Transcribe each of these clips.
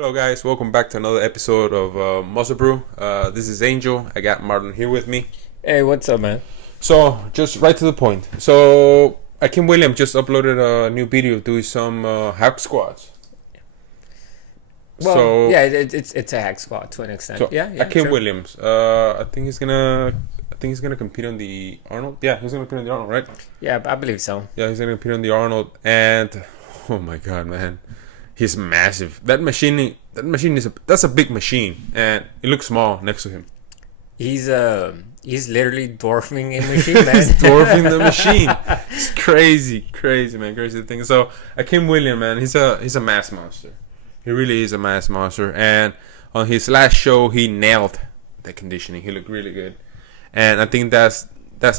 Hello guys, welcome back to another episode of MuscleBrew. This is Angel. I got Martin here with me. Hey, what's up, man? So, just right to the point. So, Akim Williams just uploaded a new video doing some hack squats. Well, yeah, it's a hack squat to an extent. So yeah, Akim sure. Williams. I think he's gonna compete on the Arnold. Yeah, he's gonna compete on the Arnold, right? Yeah, I believe so. Yeah, he's gonna compete on the Arnold, and oh my god, man. He's massive. That machine that's a big machine, and it looks small next to him. He's literally dwarfing a machine, man. He's dwarfing the machine. It's crazy, man, crazy thing. So Akim Williams, man, he's a mass monster. He really is a mass monster. And on his last show, he nailed the conditioning. He looked really good, and I think that's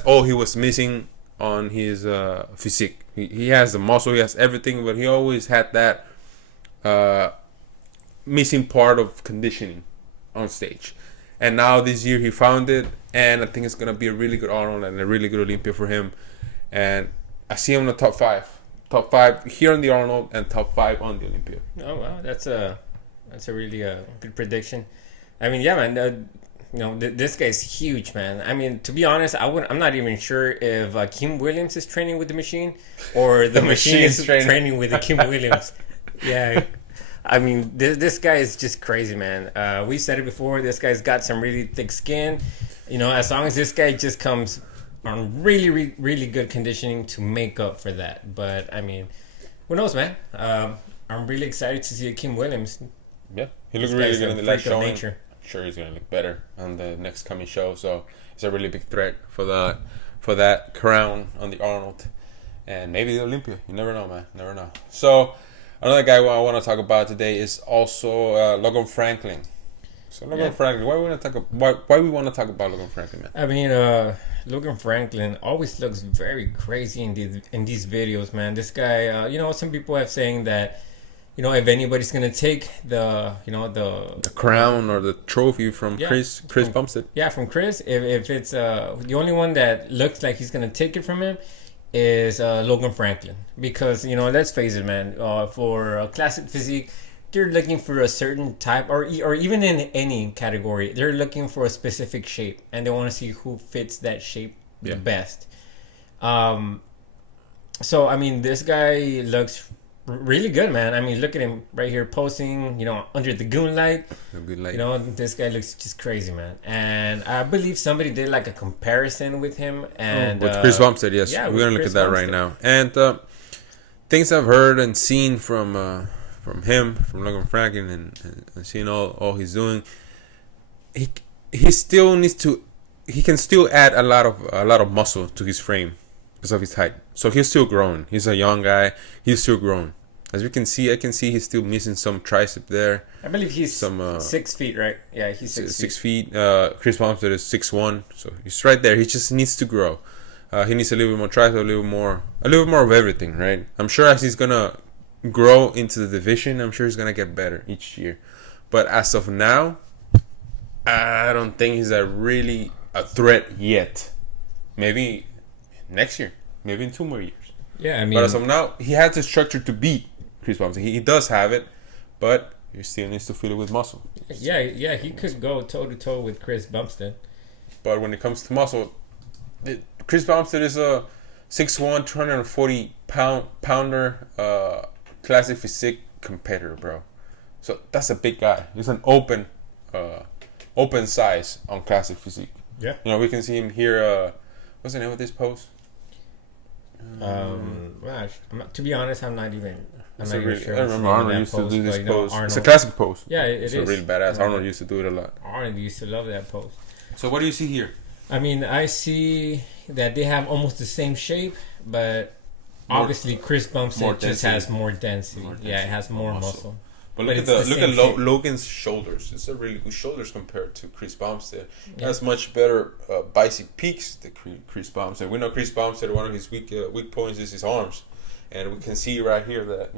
all he was missing on his physique. He has the muscle, he has everything, but he always had that missing part of conditioning on stage. And now this year he found it, and I think it's gonna be a really good Arnold and a really good Olympia for him. And I see him in the top five here on the Arnold and top 5 on the Olympia. Oh wow, that's a really good prediction. I mean, yeah, man. This guy's huge, man. I mean, to be honest, I'm not even sure if Akim Williams is training with the machine or the machine is training with Akim Williams. Yeah. I mean, this guy is just crazy, man. We said it before. This guy's got some really thick skin. As long as this guy just comes on really, really good conditioning to make up for that. But, I mean, who knows, man? I'm really excited to see Akim Williams. Yeah, he looked really good in the last showing. I'm sure he's going to look better on the next coming show. So, it's a really big threat for that crown on the Arnold. And maybe the Olympia. You never know, man. Never know. So, another guy I want to talk about today is also Logan Franklin. So Logan Franklin, why we want to talk about Logan Franklin, man? I mean, Logan Franklin always looks very crazy in these videos, man. This guy, some people have saying that, if anybody's gonna take the crown or the trophy from Chris Bumstead. Yeah, from Chris. If it's the only one that looks like he's gonna take it from him is Logan Franklin, because let's face it, man, for a classic physique they're looking for a certain type, or even in any category they're looking for a specific shape, and they want to see who fits that shape the best. So I mean, this guy looks really good, man. I mean, look at him right here posing, under the goon light. This guy looks just crazy, man. And I believe somebody did like a comparison with him and with Chris Bumstead. Yes, we're gonna look at that right now. And things I've heard and seen from Logan Franklin, and seeing all he's doing, he still needs to. He can still add a lot of muscle to his frame because of his height. So he's still growing. He's a young guy. He's still growing. As we can see, I can see he's still missing some tricep there. I believe he's 6 feet, right? Yeah, he's 6 feet. Chris Bumstead is 6'1", so he's right there. He just needs to grow. He needs a little bit more tricep, a little more of everything, right? I'm sure as he's gonna grow into the division, I'm sure he's gonna get better each year. But as of now, I don't think he's really a threat yet. Maybe next year, maybe in 2 more years. Yeah, I mean, but as of now, he has the structure to beat Chris Bumstead. He does have it, but he still needs to fill it with muscle. Yeah, he could go toe to toe with Chris Bumstead. But when it comes to muscle, Chris Bumstead is a 6'1", 240 pounder, classic physique competitor, bro. So that's a big guy. He's an open size on classic physique. Yeah. We can see him here. What's the name of this pose? To be honest, I'm not even sure. I remember Arnold used to do this pose. Arnold, it's a classic pose. Yeah, it's really badass. Arnold used to do it a lot. Arnold used to love that pose. So what do you see here? I mean, I see that they have almost the same shape, but obviously Chris Bumstead just has more density. Yeah, it has more muscle. But look at Logan's shoulders. It's a really good shoulders compared to Chris Bumstead. He has much better bicep peaks than Chris Bumstead. We know Chris Bumstead, one of his weak points is his arms, and we can see right here that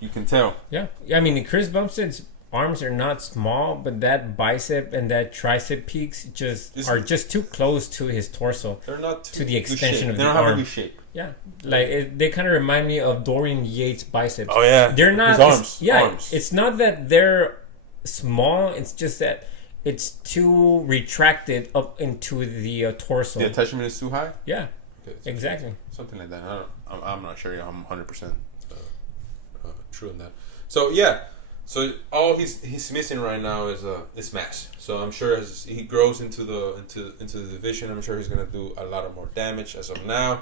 you can tell. Yeah, I mean, Chris Bumstead's arms are not small, but that bicep and that tricep peaks are just too close to his torso. They're not to the extension of the arm. They don't have a good shape. Yeah, they kind of remind me of Dorian Yates' biceps. Oh yeah, they're not. His arms. It's not that they're small. It's just that it's too retracted up into the torso. The attachment is too high. Yeah, okay, exactly. Something like that. I'm not sure. I'm 100% true on that. So yeah. So all he's missing right now is mass. So I'm sure as he grows into the division, I'm sure he's gonna do a lot of more damage. As of now,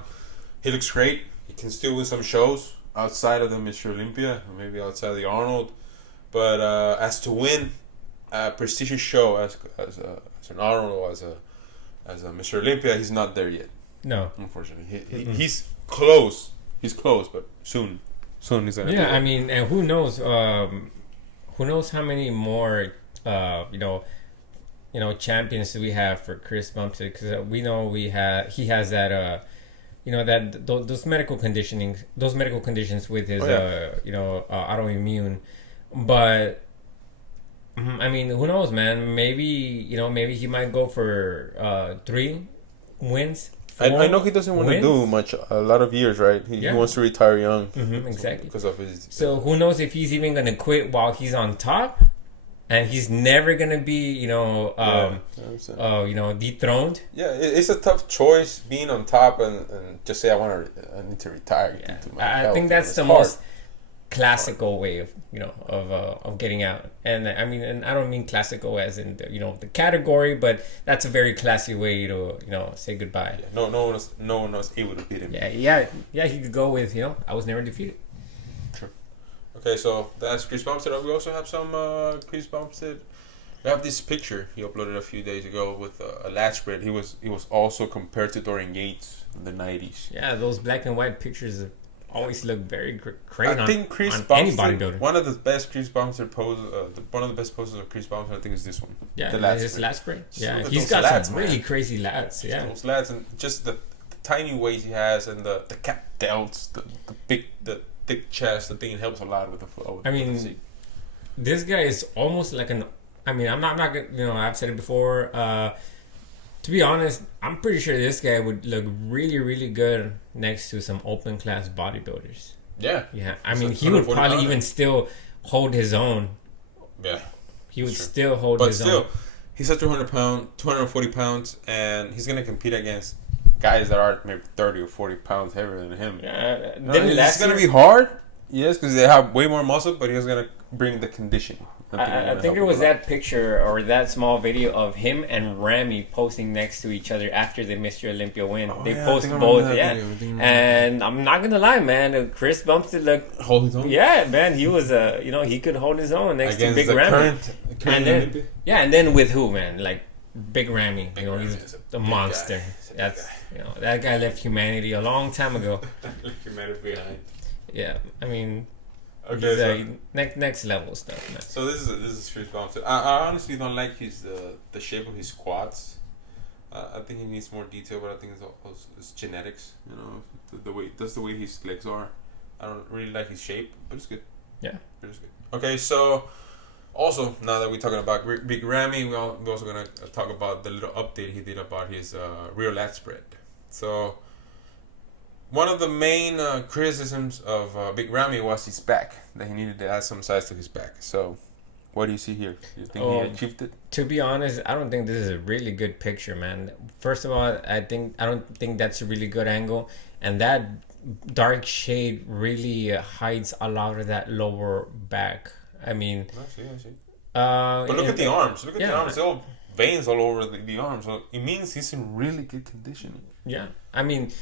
he looks great. He can still win some shows outside of the Mr. Olympia, or maybe outside of the Arnold. But as to win a prestigious show as an Arnold or as a Mr. Olympia, he's not there yet. No, unfortunately, he's close. He's close, but soon he's gonna. Yeah, I mean, and who knows? Who knows how many more champions we have for Chris Bumstead? Because we know he has that those medical conditions with his autoimmune. But I mean, who knows, man? Maybe he might go for 3 wins. I know he doesn't want to do much, a lot of years, right? He wants to retire young. Exactly. Because of his. So who knows if he's even gonna quit while he's on top, and he's never gonna be, dethroned. Yeah, it's a tough choice being on top and just say I need to retire. Yeah. I think that's the most classical way of getting out. And I mean, and I don't mean classical as in the category, but that's a very classy way to say goodbye. Yeah, no one was able to beat him. Yeah. He could go with I was never defeated. True. Okay, so that's Chris Bumstead. We also have some Chris Bumstead. We have this picture he uploaded a few days ago with a lat spread. He was also compared to Dorian Yates in the 90s. Yeah, those black and white pictures always look very great I think Chris on Bumstead, any bodybuilder. One of the best Chris Bumstead poses, one of the best poses of Chris Bumstead, I think, is this one. Yeah, his lat spread. Yeah, he's got lats, some really crazy lats. Yeah, those lats and just the tiny waist he has and the cap delts, the thick chest. I think it helps a lot with the flow. I mean, this guy is almost like an. I mean, I'm not gonna. I've said it before. To be honest, I'm pretty sure this guy would look really, really good next to some open class bodybuilders. Yeah. I mean, he would probably even still hold his own. Yeah. He would still hold his own. But still, he's at 240 pounds, and he's going to compete against guys that are maybe 30 or 40 pounds heavier than him. Yeah. It's going to be hard, yes, because they have way more muscle, but he's going to bring the conditioning. I think it was that picture or that small video of him and Ramy posting next to each other after the Mr. Olympia win. They posted both, and I'm not gonna lie, man. Chris Bumstead looked hold his own. Yeah, man, he was he could hold his own next to Big Ramy. Current and then and then with who, man? Like Big Ramy. He's the monster. That's that guy left humanity a long time ago. Left humanity behind. Yeah, I mean. Okay, so next level stuff, man. So this is Chris Bumstead. I honestly don't like the shape of his quads. I think he needs more detail, but I think it's genetics. That's the way his legs are. I don't really like his shape, but it's good. Yeah, it's good. Okay, so also now that we're talking about Big Ramy, we're also gonna talk about the little update he did about his rear lat spread. So. One of the main criticisms of Big Ramy was his back, that he needed to add some size to his back. So, what do you see here? Do you think he achieved it? To be honest, I don't think this is a really good picture, man. First of all, I don't think that's a really good angle, and that dark shade really hides a lot of that lower back. I mean, I see. But look at the arms. Look at the arms. There are veins all over the arms. So it means he's in really good condition. Yeah, I mean.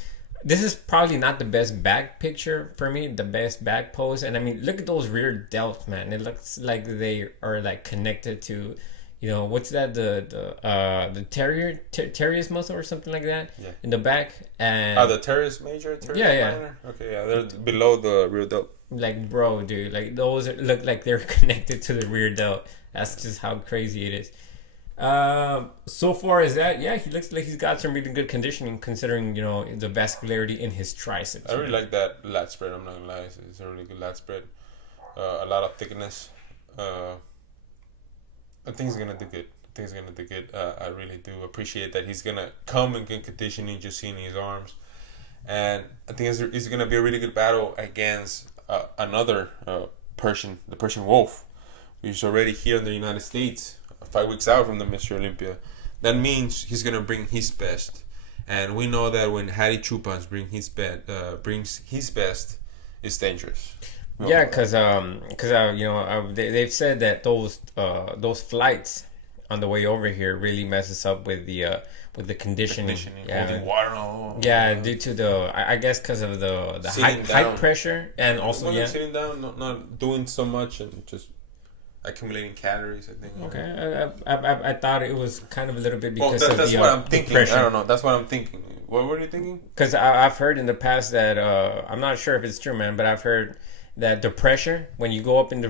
This is probably not the best back picture for me, the best back pose. And I mean, look at those rear delts, man. It looks like they are like connected to, what's that? The teres muscle or something like that. Yeah. In the back. And the teres major, teres minor. Okay, yeah, they're below the rear delt. Like, bro, dude, like those look like they're connected to the rear delt. That's just how crazy it is. So far as that, he looks like he's got some really good conditioning considering, the vascularity in his triceps. I really like that lat spread, I'm not gonna lie. It's a really good lat spread. A lot of thickness. I think he's gonna do good. I really do appreciate that he's gonna come in good conditioning, just seeing his arms. And I think it's gonna be a really good battle against another Persian, the Persian Wolf. He's already here in the United States, 5 weeks out from the Mr. Olympia. That means he's gonna bring his best, and we know that when Hattie Chupans brings his best, it's dangerous. Yeah, because they've said that those flights on the way over here really messes up with the conditioning. Yeah, holding water. Yeah, due to I guess because of the high pressure, and also sitting down, not doing so much, and just accumulating calories, I think. Okay, I thought it was kind of a little bit because of that's the what I'm thinking. pressure. I don't know. That's what I'm thinking. What were you thinking? Because I've heard in the past that I'm not sure if it's true, man, but I've heard that the pressure when you go up in the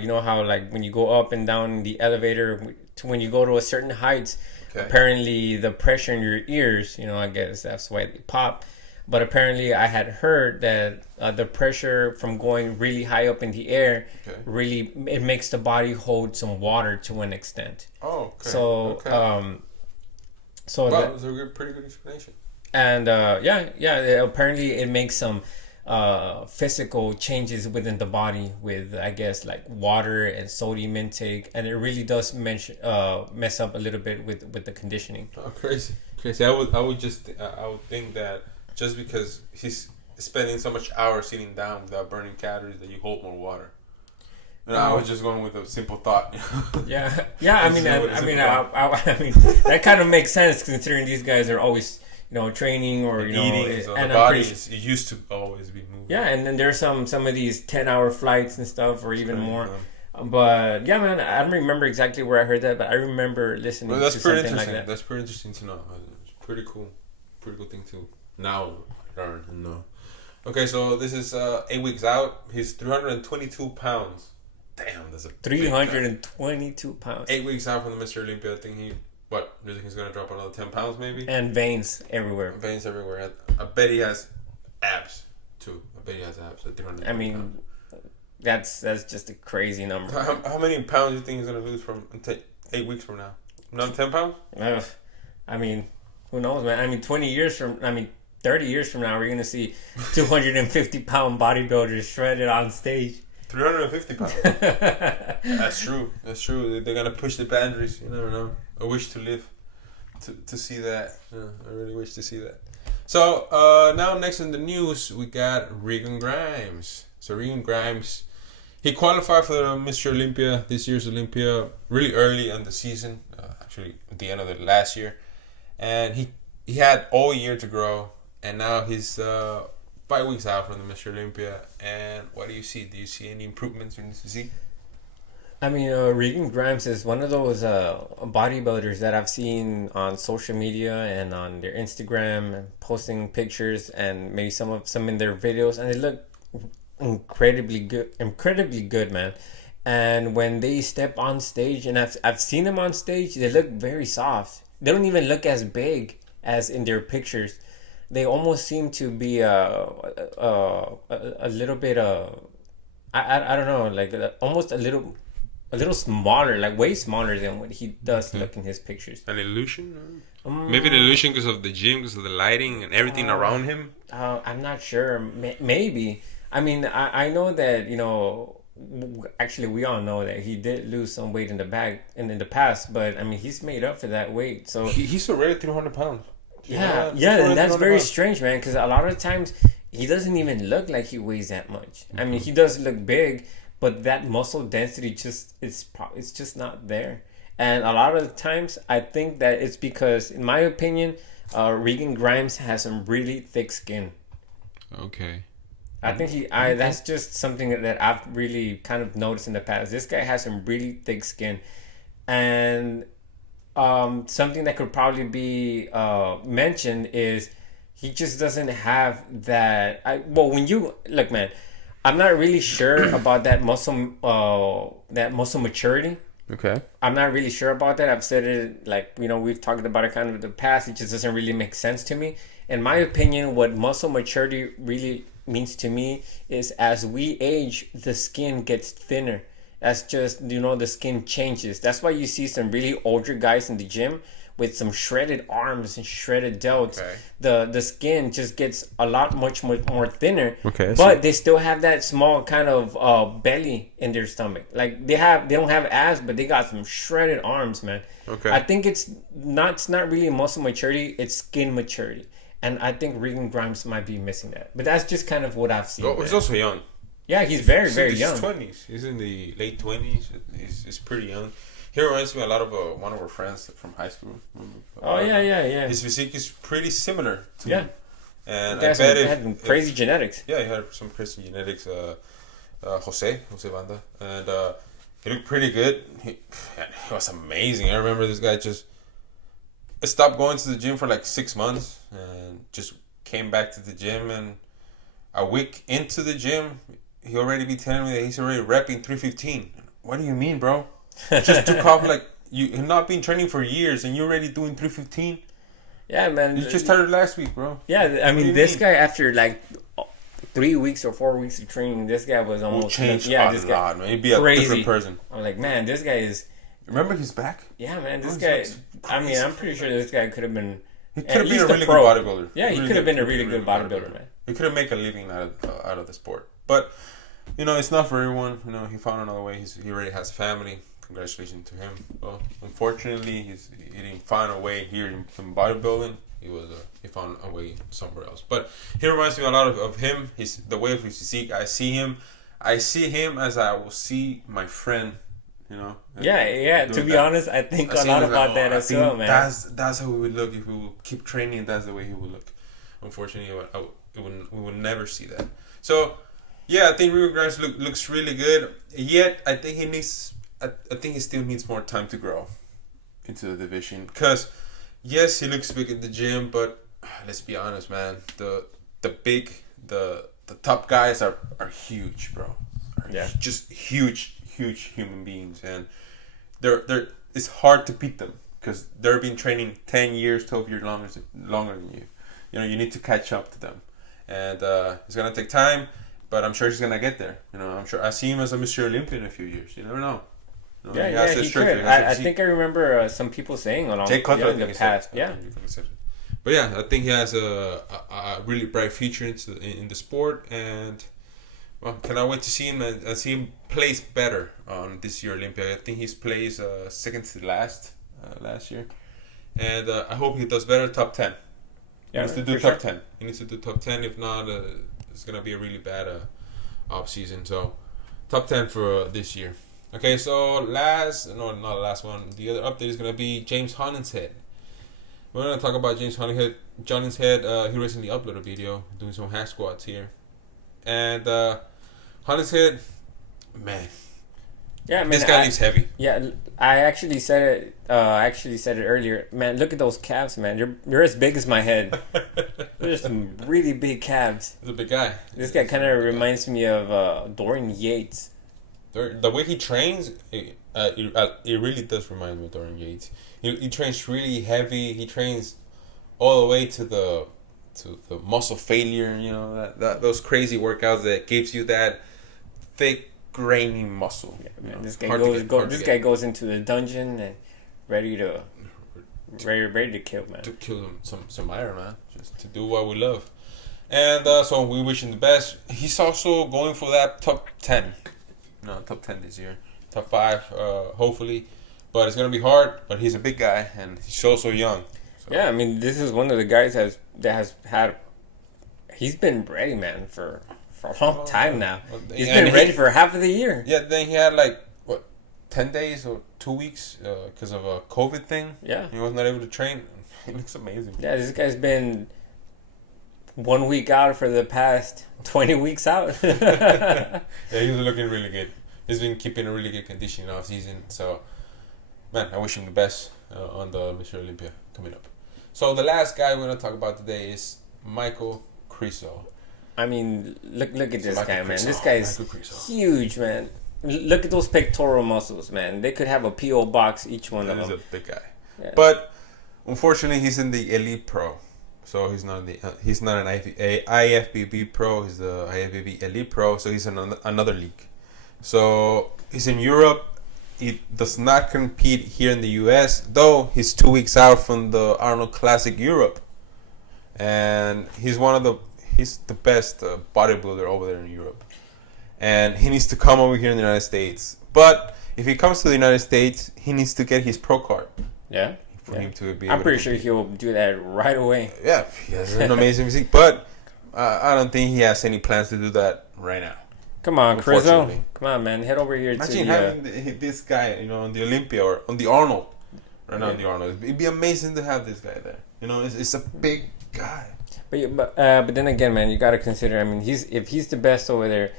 you know how like when you go up and down the elevator to when you go to a certain heights, apparently the pressure in your ears, I guess that's why they pop. But apparently I had heard that the pressure from going really high up in the air really it makes the body hold some water to an extent. Oh, okay. So that was a pretty good explanation. And apparently it makes some physical changes within the body with, I guess, like water and sodium intake, and it really does mess up a little bit with the conditioning. Oh, crazy. I would think that just because he's spending so much hours sitting down without burning calories that you hold more water. And I was just going with a simple thought. Yeah. I mean, that kind of makes sense considering these guys are always, training or eating. So and the body is used to always be moving. Yeah, and then there's some of these 10-hour flights and stuff, or even more. But yeah, man, I don't remember exactly where I heard that, but I remember listening to something like that. That's pretty interesting to know. It's pretty cool thing to now learn and know. Okay, so this is 8 weeks out. He's 322 pounds. Damn, that's a 322 pounds. 8 weeks out from the Mr. Olympia. I think do you think he's gonna drop another 10 pounds maybe? And veins everywhere. I bet he has abs too. I bet he has abs at 300. I mean, that's just a crazy number. How many pounds do you think he's gonna lose from 8 weeks from now? Another 10 pounds? I mean, who knows, man? I mean, 30 years from now, we're gonna see 250-pound bodybuilders shredded on stage. 350 pounds. That's true. They're gonna push the boundaries. You never know. I wish to live to see that. I really wish to see that. So now next in the news we got Regan Grimes. So Regan Grimes, he qualified for Mr. Olympia, this year's Olympia, really early in the season. Actually, at the end of the last year, and he had all year to grow, and now he's 5 weeks out from the Mr. Olympia. And what do you see? Do you see any improvements in his physique? I mean, Regan Grimes is one of those bodybuilders that I've seen on social media and on their Instagram and posting pictures and maybe some in their videos, and they look incredibly good, man. And when they step on stage, and I've seen them on stage, they look very soft. They don't even look as big as in their pictures. They almost seem to be a little bit I don't know, like almost a little smaller, like way smaller than what he does look in his pictures. An illusion? Maybe an illusion because of the gym, because of the lighting and everything around him? I'm not sure. Maybe. I mean, I know that, actually we all know that he did lose some weight in the past, but I mean, he's made up for that weight. So he's already 300 pounds. Yeah, and that's very strange, man, because a lot of times he doesn't even look like he weighs that much. I mean, he does look big, but that muscle density it's just not there. And a lot of the times, I think that it's because, in my opinion, Regan Grimes has some really thick skin. Okay. I think that's just something that I've really kind of noticed in the past. This guy has some really thick skin, and something that could probably be mentioned is he just doesn't have that. When you look, man, I'm not really sure about that muscle maturity. Okay. I'm not really sure about that. I've said it, like, we've talked about it kind of in the past. It just doesn't really make sense to me. In my opinion, what muscle maturity really means to me is as we age, the skin gets thinner. That's just, the skin changes. That's why you see some really older guys in the gym with some shredded arms and shredded delts. Okay. The skin just gets a lot much more thinner. Okay, but they still have that small kind of belly in their stomach. Like they don't have abs, but they got some shredded arms, man. Okay. I think it's not really muscle maturity, it's skin maturity. And I think Regan Grimes might be missing that. But that's just kind of what I've seen. Oh, he's also young. Yeah, he's very, very young. He's 20s. He's in the late 20s. He's pretty young. He reminds me a lot of one of our friends from high school. Oh, yeah. His physique is pretty similar to yeah. him. And I bet he had crazy genetics. Yeah, he had some crazy genetics. Jose Banda. And he looked pretty good. He was amazing. I remember this guy just stopped going to the gym for like 6 months and just came back to the gym, and a week into the gym he already be telling me that he's already repping 315. What do you mean, bro? Just took off like you've not been training for years and you're already doing 315. Yeah, man. You just started last week, bro. Yeah, I mean this guy after like 3 weeks or 4 weeks of training, this guy was almost changed a lot, man. He'd be a different person. I'm like, man, this guy is. Remember his back? Yeah, man, this guy. I mean, I'm pretty sure this guy could have been. He could have been a really good bodybuilder. Yeah, he could have been a really good bodybuilder, man. He could have made a living out of the sport, but it's not for everyone. He found another way. He already has a family. Congratulations to him. Well, unfortunately, he didn't find a way here in bodybuilding. He found a way somewhere else. But he reminds me a lot of him. The way of his physique. I see him as I will see my friend. Yeah. To be honest, I think a lot about that as well, man. That's how we would look if we would keep training. That's the way he would look. Unfortunately, we would never see that. So, yeah, I think Regan Grimes looks really good. Yet, I think he still needs more time to grow into the division. Because, yes, he looks big at the gym, but let's be honest, man. The top guys are huge, bro. Just huge human beings, and they're it's hard to beat them because they've been training 10 years, 12 years longer than you. You need to catch up to them, and it's gonna take time, but I'm sure he's gonna get there. I'm sure I see him as a Mr. Olympia in a few years. You never know. He could. I think I remember some people saying in the past. Yeah. But yeah, I think he has a really bright future in the sport, and well, cannot wait to see him and see him place better on this year Olympia. I think he's placed second to last year, and I hope he does better. Top 10. He needs to do top 10. He needs to do top 10. If not, it's gonna be a really bad off season. So top 10 for this year. Okay, so not the last one. The other update is gonna be James Hollingshead. We're gonna talk about James Hollingshead. He recently uploaded a video doing some hack squats here. And Hollingshead, man. Yeah, man. This guy leaves heavy. Yeah, I actually said it earlier. Man, look at those calves, man. They're as big as my head. There's some really big calves. He's a big guy. This guy kind of reminds me of Dorian Yates. The way he trains, it really does remind me of Dorian Yates. He trains really heavy. He trains all the way to the muscle failure, that those crazy workouts that gives you that thick, grainy muscle. Yeah, man, this guy goes into the dungeon and ready to kill, man. To kill some iron, man. Just to do what we love. And so we wish him the best. He's also going for that top 10. No, top 10 this year. Top 5, hopefully. But it's gonna be hard. But he's a big guy and he's so young. So. Yeah, I mean, this is one of the guys that has had. He's been ready, man, for a long time now. He's been ready for half of the year. Yeah, then he had 10 days or 2 weeks because of a COVID thing. Yeah, he was not able to train. He looks amazing. Yeah, this guy's been 1 week out for the past 20 weeks out. Yeah, he's looking really good. He's been keeping a really good condition off season. So, man, I wish him the best on the Mr. Olympia coming up. So the last guy we're gonna talk about today is Michal Krizo. I mean, look at this guy, man. This guy's huge, man. Look at those pectoral muscles, man. They could have a P.O. box, each one of them. He's a big guy. Yeah. But unfortunately, he's in the Elite Pro. So he's not an IFBB Pro. He's the IFBB Elite Pro. So he's in another league. So he's in Europe. he does not compete here in the U.S. Though he's 2 weeks out from the Arnold Classic Europe, and he's the best bodybuilder over there in Europe, and he needs to come over here in the United States. But if he comes to the United States, he needs to get his pro card. Yeah. For him to be. I'm pretty sure he'll do that right away. Yeah, he has an amazing physique, but I don't think he has any plans to do that right now. Come on, Krizo. Come on, man. Head over here. Imagine having this guy, on the Olympia or on the Arnold. Right now on the Arnold. It'd be amazing to have this guy there. It's a big guy. But then again, man, you got to consider. I mean, if he's the best over there,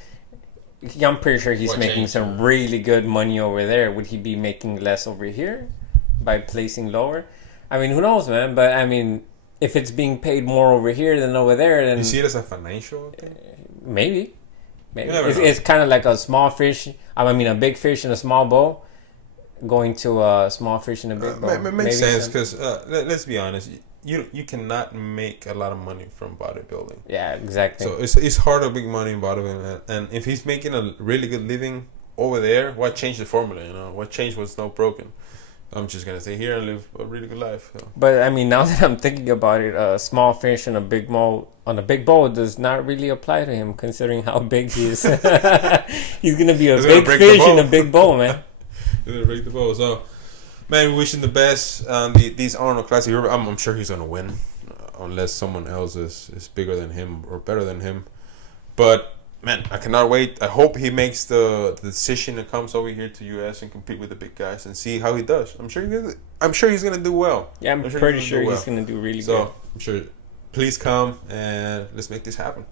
I'm pretty sure he's making some really good money over there. Would he be making less over here by placing lower? I mean, who knows, man? But I mean, if it's being paid more over here than over there, then you see it as a financial thing? Maybe. It's kind of like a small fish. I mean, a big fish in a small bowl, going to a small fish in a big bowl. It makes sense because let's be honest, you cannot make a lot of money from bodybuilding. Yeah, exactly. So it's hard to make money in bodybuilding, and if he's making a really good living over there, why change the formula? What changed was not broken. I'm just gonna stay here and live a really good life. So. But I mean, now that I'm thinking about it, a small fish in a big bowl does not really apply to him, considering how big he is. He's gonna be a big fish in a big bowl, man. He's gonna break the bowl. So, man, we wish him the best. These Arnold Classic, I'm sure he's gonna win, unless someone else is bigger than him or better than him. But man, I cannot wait. I hope he makes the decision and comes over here to US and compete with the big guys and see how he does. I'm sure he's gonna do well. Yeah, I'm pretty sure he's gonna do really good. So I'm sure. Please come and let's make this happen.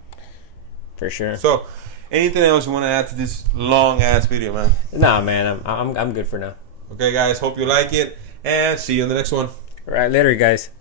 For sure. So, anything else you want to add to this long ass video, man? Nah, man, I'm good for now. Okay, guys. Hope you like it, and see you in the next one. All right, later, guys.